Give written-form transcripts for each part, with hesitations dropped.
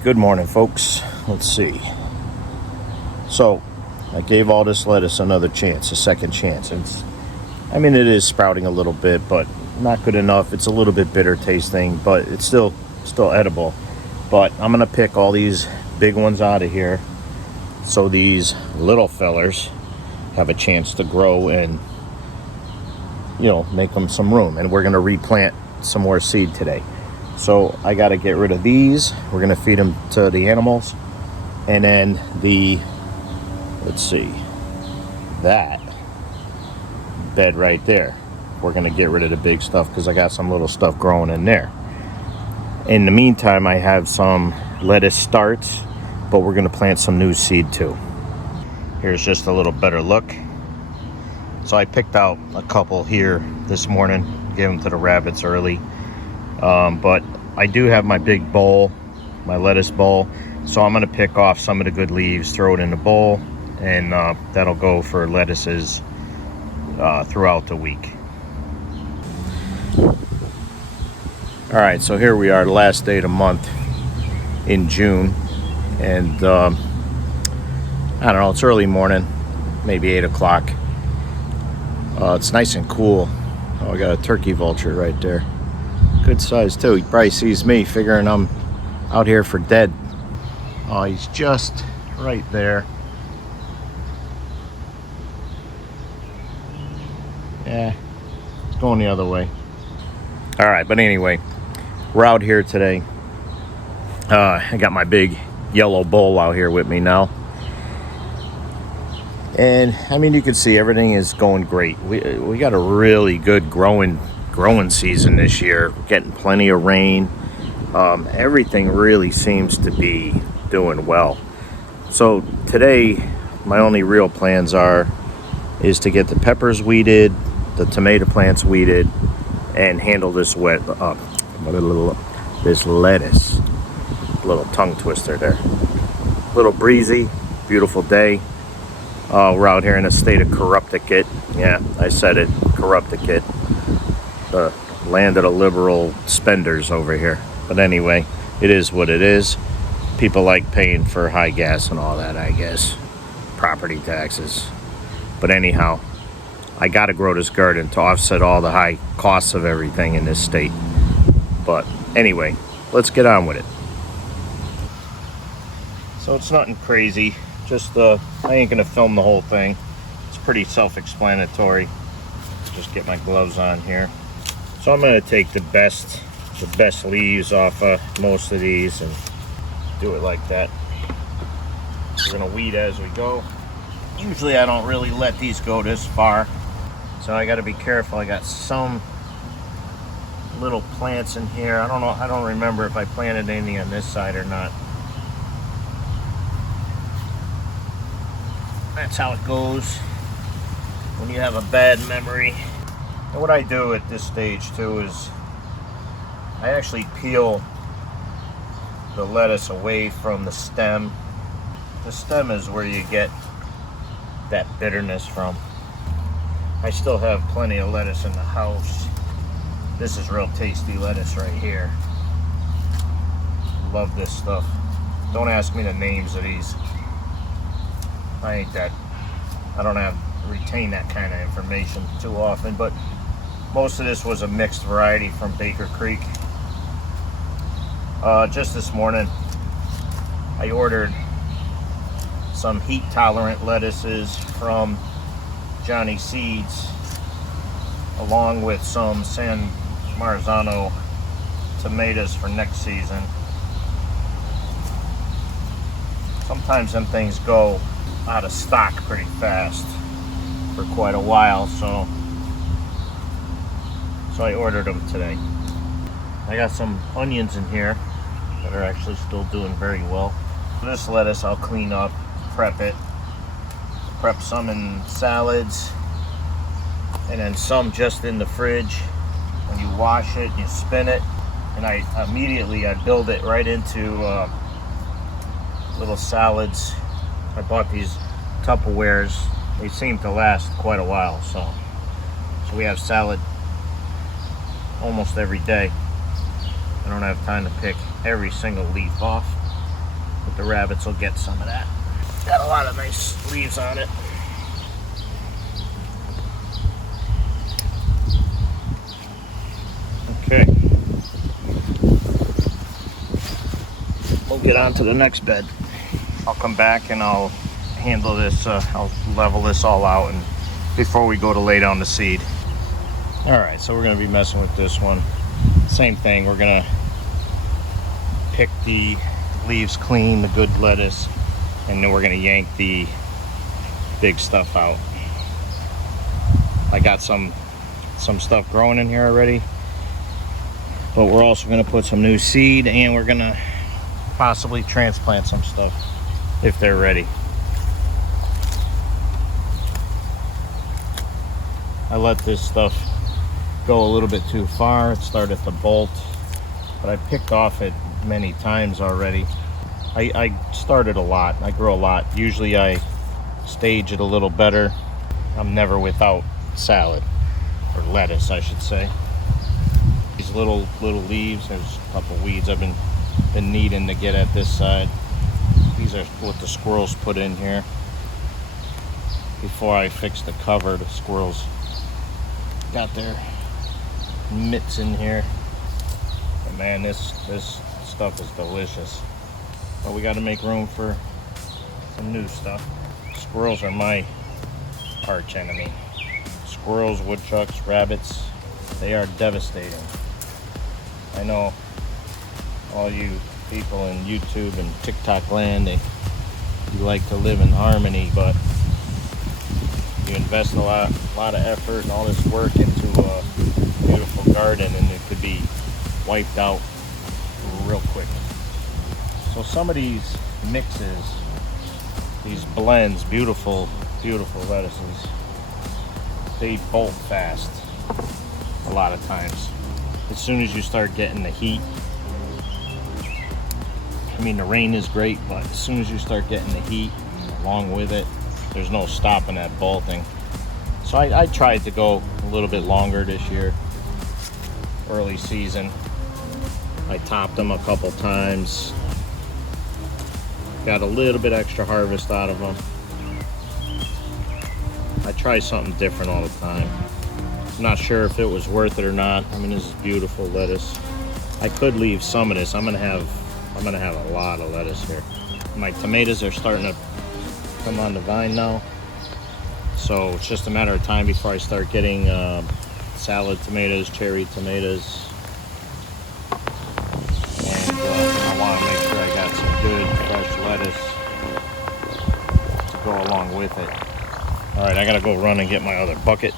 right, good morning, folks. Let's see. So, I gave all this lettuce another chance, a second chance. It is sprouting a little bit, but not good enough. It's a little bit bitter tasting, but it's still edible. But I'm gonna pick all these big ones out of here, so these little fellers have a chance to grow and make them some room. And we're gonna replant some more seed today. So I got to get rid of these. We're going to feed them to the animals. And then that bed right there, we're going to get rid of the big stuff because I got some little stuff growing in there. In the meantime, I have some lettuce starts, but we're going to plant some new seed too. Here's just a little better look. So I picked out a couple here this morning, gave them to the rabbits early. But I do have my big bowl, my lettuce bowl, so I'm going to pick off some of the good leaves, throw it in the bowl, and that'll go for lettuces throughout the week. Alright, so here we are, the last day of the month in June, and I don't know, it's early morning, maybe 8 o'clock. It's nice and cool. Oh, I got a turkey vulture right there. Good size too. He probably sees me figuring I'm out here for dead. Oh, he's just right there. Yeah, it's going the other way. All right, but anyway, we're out here today. I got my big yellow bowl out here with me now. And you can see everything is going great. We got a really good growing season this year. We're getting plenty of rain. Everything really seems to be doing well. So today, my only real plans is to get the peppers weeded, the tomato plants weeded, and handle this this lettuce. Little tongue twister there. A little breezy, beautiful day. We're out here in a state of Corrupticate. Yeah, I said it, Corrupticate. The land of the liberal spenders over here. But anyway, it is what it is. People like paying for high gas and all that, I guess. Property taxes. But anyhow, I gotta grow this garden to offset all the high costs of everything in this state. But anyway, let's get on with it. So it's nothing crazy. Just I ain't gonna film the whole thing. It's pretty self-explanatory. Just get my gloves on here. So I'm going to take the best leaves off most of these and do it like that. We're going to weed as we go. Usually I don't really let these go this far, so I got to be careful. I got some little plants in here. I don't remember if I planted any on this side or not. That's how it goes when you have a bad memory. And what I do at this stage too is I actually peel the lettuce away from the stem. The stem is where you get that bitterness from. I still have plenty of lettuce in the house. This is real tasty lettuce right here. Love this stuff. Don't ask me the names of these. I don't retain that kind of information too often, but most of this was a mixed variety from Baker Creek. Just this morning, I ordered some heat-tolerant lettuces from Johnny Seeds, along with some San Marzano tomatoes for next season. Sometimes them things go out of stock pretty fast for quite a while, so I ordered them today. I got some onions in here that are actually still doing very well. This lettuce I'll clean up, prep it, prep some in salads, and then some just in the fridge. When you wash it, you spin it, and I build it right into little salads. I bought these Tupperwares. They seem to last quite a while, so we have salad almost every day. I don't have time to pick every single leaf off, but the rabbits will get some of that. Got a lot of nice leaves on it. Okay. We'll get on to the next bed. I'll come back and I'll handle this, I'll level this all out and before we go to lay down the seed. Alright, so we're going to be messing with this one. Same thing, we're going to pick the leaves clean, the good lettuce, and then we're going to yank the big stuff out. I got some stuff growing in here already, but we're also going to put some new seed and we're going to possibly transplant some stuff if they're ready. I let this stuff go a little bit too far. It started to bolt, but I picked off it many times already. I started a lot. I grow a lot. Usually I stage it a little better. I'm never without salad, or lettuce I should say. These little leaves, there's a couple weeds I've been needing to get at this side. These are what the squirrels put in here. Before I fixed the cover, the squirrels got their mitts in here. And man, this stuff is delicious. But we got to make room for some new stuff. Squirrels are my arch enemy. Squirrels, woodchucks, rabbits, they are devastating. I know all you people in YouTube and TikTok land, you like to live in harmony, but you invest a lot of effort and all this work into a beautiful garden and it could be wiped out real quick. So some of these mixes, these blends, beautiful lettuces, they bolt fast a lot of times. As soon as you start getting the heat, I mean the rain is great, but as soon as you start getting the heat along with it, there's no stopping that bolting. So I tried to go a little bit longer this year, early season. I topped them a couple times, got a little bit extra harvest out of them. I try something different all the time. I'm not sure if it was worth it or not. I mean, this is beautiful lettuce. I could leave some of this. I'm gonna have a lot of lettuce here. My tomatoes are starting to come on the vine now, so it's just a matter of time before I start getting salad tomatoes, cherry tomatoes, and I want to make sure I got some good fresh lettuce to go along with it. All right, I gotta go run and get my other bucket.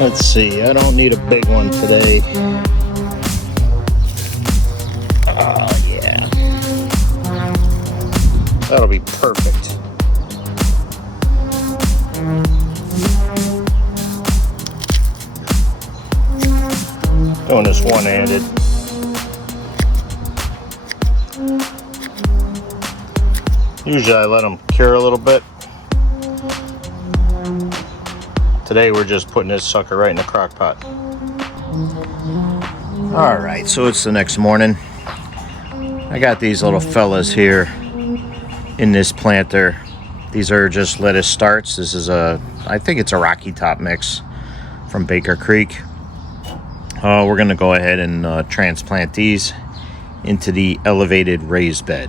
Let's see, I don't need a big one today. Oh yeah. That'll be perfect. Doing this one-handed. Usually I let them cure a little bit. Today we're just putting this sucker right in the crock pot. Alright, so it's the next morning. I got these little fellas here in this planter. These are just lettuce starts. This is I think it's a Rocky Top mix from Baker Creek. We're going to go ahead and transplant these into the elevated raised bed.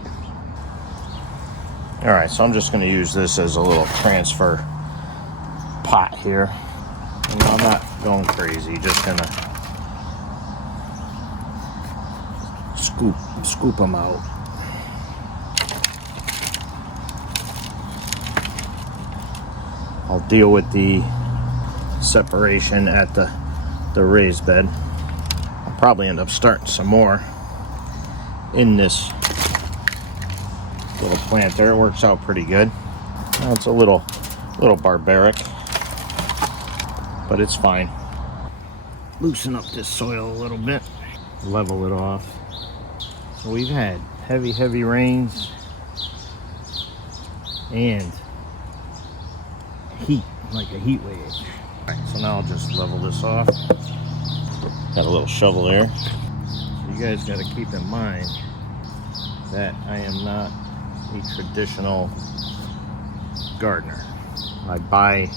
Alright, so I'm just going to use this as a little transfer pot here. And I'm not going crazy, just gonna scoop them out. I'll deal with the separation at the raised bed. I'll probably end up starting some more in this little planter. It works out pretty good. Well, it's a little barbaric, but it's fine. Loosen up this soil a little bit, level it off. So we've had heavy rains and heat, like a heat wave. All right, so now I'll just level this off. Got a little shovel there. So you guys got to keep in mind that I am not a traditional gardener. I buy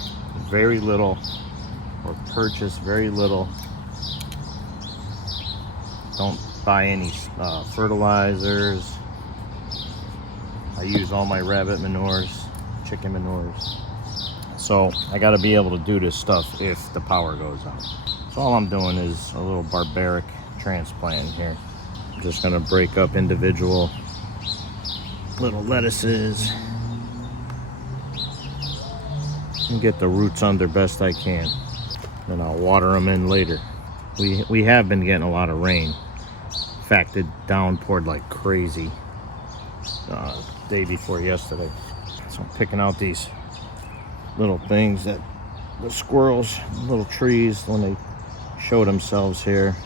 very little or purchase very little. Don't buy any fertilizers. I use all my rabbit manures, chicken manures. So I got to be able to do this stuff if the power goes out. So all I'm doing is a little barbaric transplant here. I'm just going to break up individual little lettuces and get the roots under best I can. Then I'll water them in later. We have been getting a lot of rain. In fact, it downpoured like crazy day before yesterday. So I'm picking out these little things that the squirrels, little trees, when they show themselves here,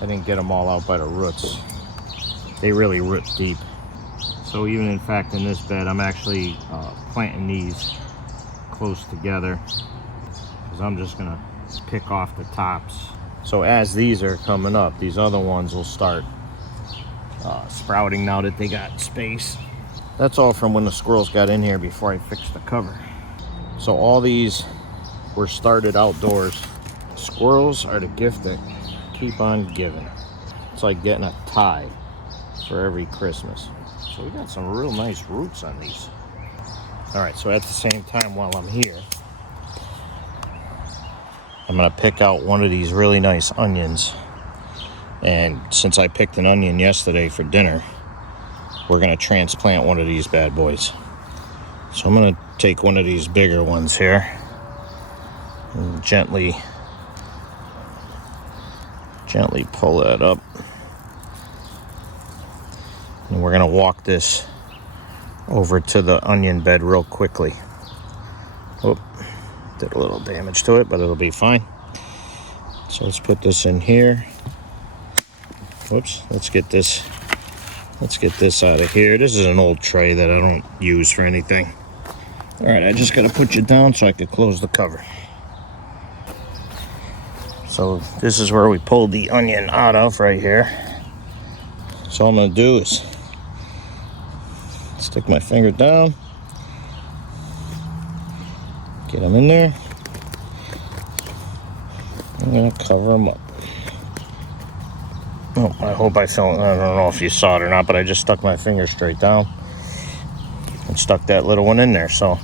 I didn't get them all out by the roots. They really root deep. So even in fact in this bed, I'm actually planting these close together because I'm just gonna pick off the tops. So as these are coming up, these other ones will start sprouting now that they got space. That's all from when the squirrels got in here before I fixed the cover. So all these were started outdoors. Squirrels are the gift that keep on giving. It's like getting a tie for every Christmas. So we got some real nice roots on these. All right, so at the same time while I'm here, I'm gonna pick out one of these really nice onions. And since I picked an onion yesterday for dinner, we're gonna transplant one of these bad boys. So I'm gonna take one of these bigger ones here and gently pull that up. And we're gonna walk this over to the onion bed real quickly. Oh, did a little damage to it, but it'll be fine. So let's put this in here. Whoops, let's get this out of here. This is an old tray that I don't use for anything. All right, I just gotta put you down so I can close the cover. So this is where we pulled the onion out of right here. So all I'm gonna do is stick my finger down, get them in there. I'm gonna cover them up. Oh, I hope I don't know if you saw it or not, but I just stuck my finger straight down and stuck that little one in there. So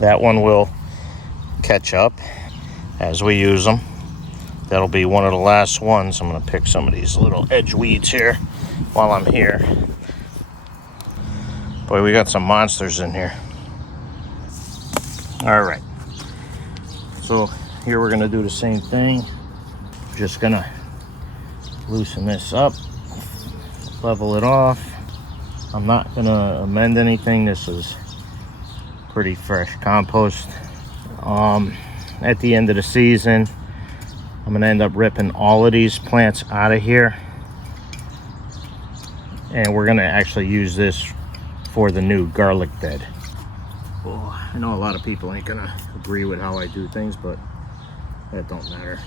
that one will catch up as we use them. That'll be one of the last ones. I'm gonna pick some of these little edge weeds here while I'm here. Boy, we got some monsters in here. All right, so here we're gonna do the same thing. Just gonna loosen this up, level it off. I'm not gonna amend anything. This is pretty fresh compost. At the end of the season, I'm gonna end up ripping all of these plants out of here, and we're gonna actually use this for the new garlic bed. Well, I know a lot of people ain't gonna agree with how I do things, but that don't matter,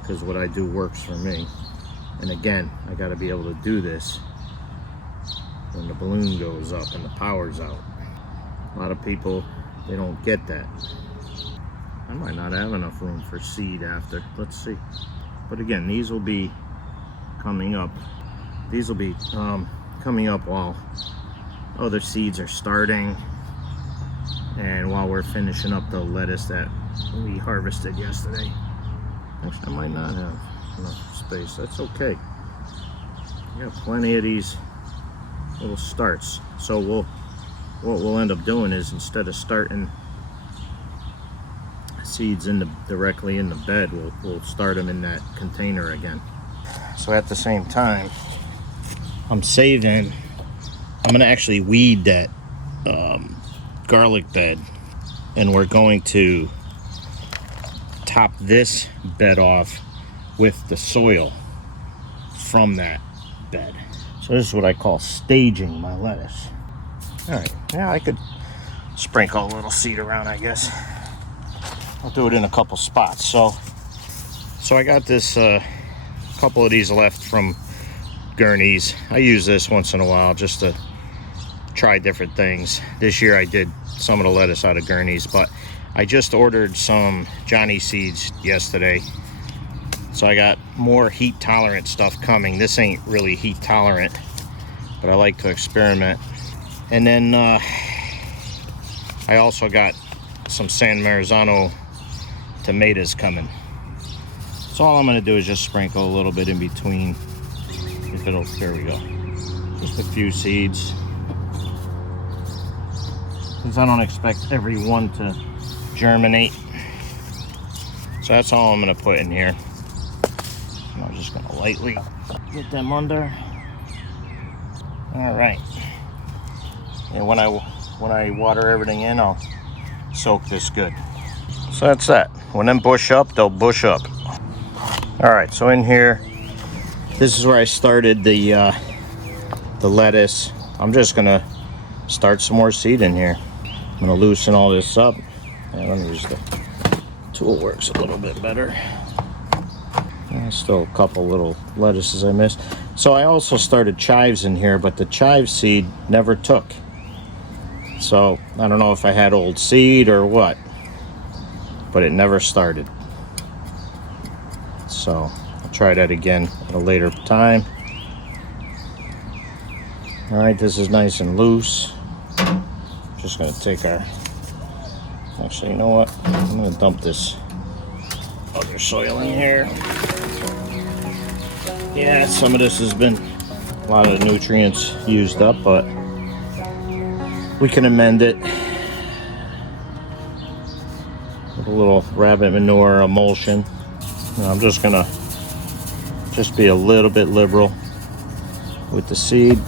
because what I do works for me. And again, I got to be able to do this when the balloon goes up and the power's out. A lot of people, they don't get that. I might not have enough room for seed after. Let's see. But again, these will be coming up. These will be coming up while other seeds are starting, and while we're finishing up the lettuce that we harvested yesterday. Actually, I might not have enough space. That's okay. We got plenty of these little starts. So we'll what we'll end up doing is, instead of starting seeds directly in the bed, we'll start them in that container again. So at the same time, I'm gonna actually weed that garlic bed, and we're going to top this bed off with the soil from that bed. So this is what I call staging my lettuce. All right, yeah, I could sprinkle a little seed around, I guess. I'll do it in a couple spots. So I got this couple of these left from Gurney's. I use this once in a while just to try different things. This year I did some of the lettuce out of Gurney's, but I just ordered some Johnny seeds yesterday. So I got more heat tolerant stuff coming. This ain't really heat tolerant, but I like to experiment. And then I also got some San Marzano tomatoes coming. So all I'm gonna do is just sprinkle a little bit in between. There we go. Just a few seeds. Because I don't expect every one to germinate. So that's all I'm gonna put in here. And I'm just gonna lightly get them under. All right. And when I water everything in, I'll soak this good. So that's that. When them bush up, they'll bush up. All right, so in here, this is where I started the lettuce. I'm just gonna start some more seed in here. I'm gonna loosen all this up. And let me use the tool, works a little bit better. There's still a couple little lettuces I missed. So I also started chives in here, but the chive seed never took. So I don't know if I had old seed or what, but it never started. So I'll try that again at a later time. All right, this is nice and loose. Just gonna take our, actually, you know what? I'm gonna dump this other soil in here. Yeah, some of this has been, a lot of the nutrients used up, but we can amend it with a little rabbit manure emulsion. And I'm just gonna be a little bit liberal with the seed.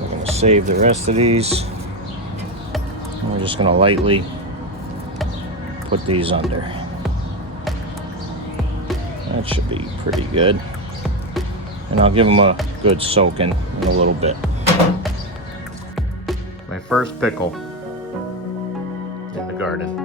We're gonna save the rest of these. And we're just gonna lightly put these under. That should be pretty good. And I'll give them a good soaking in a little bit. My first pickle in the garden.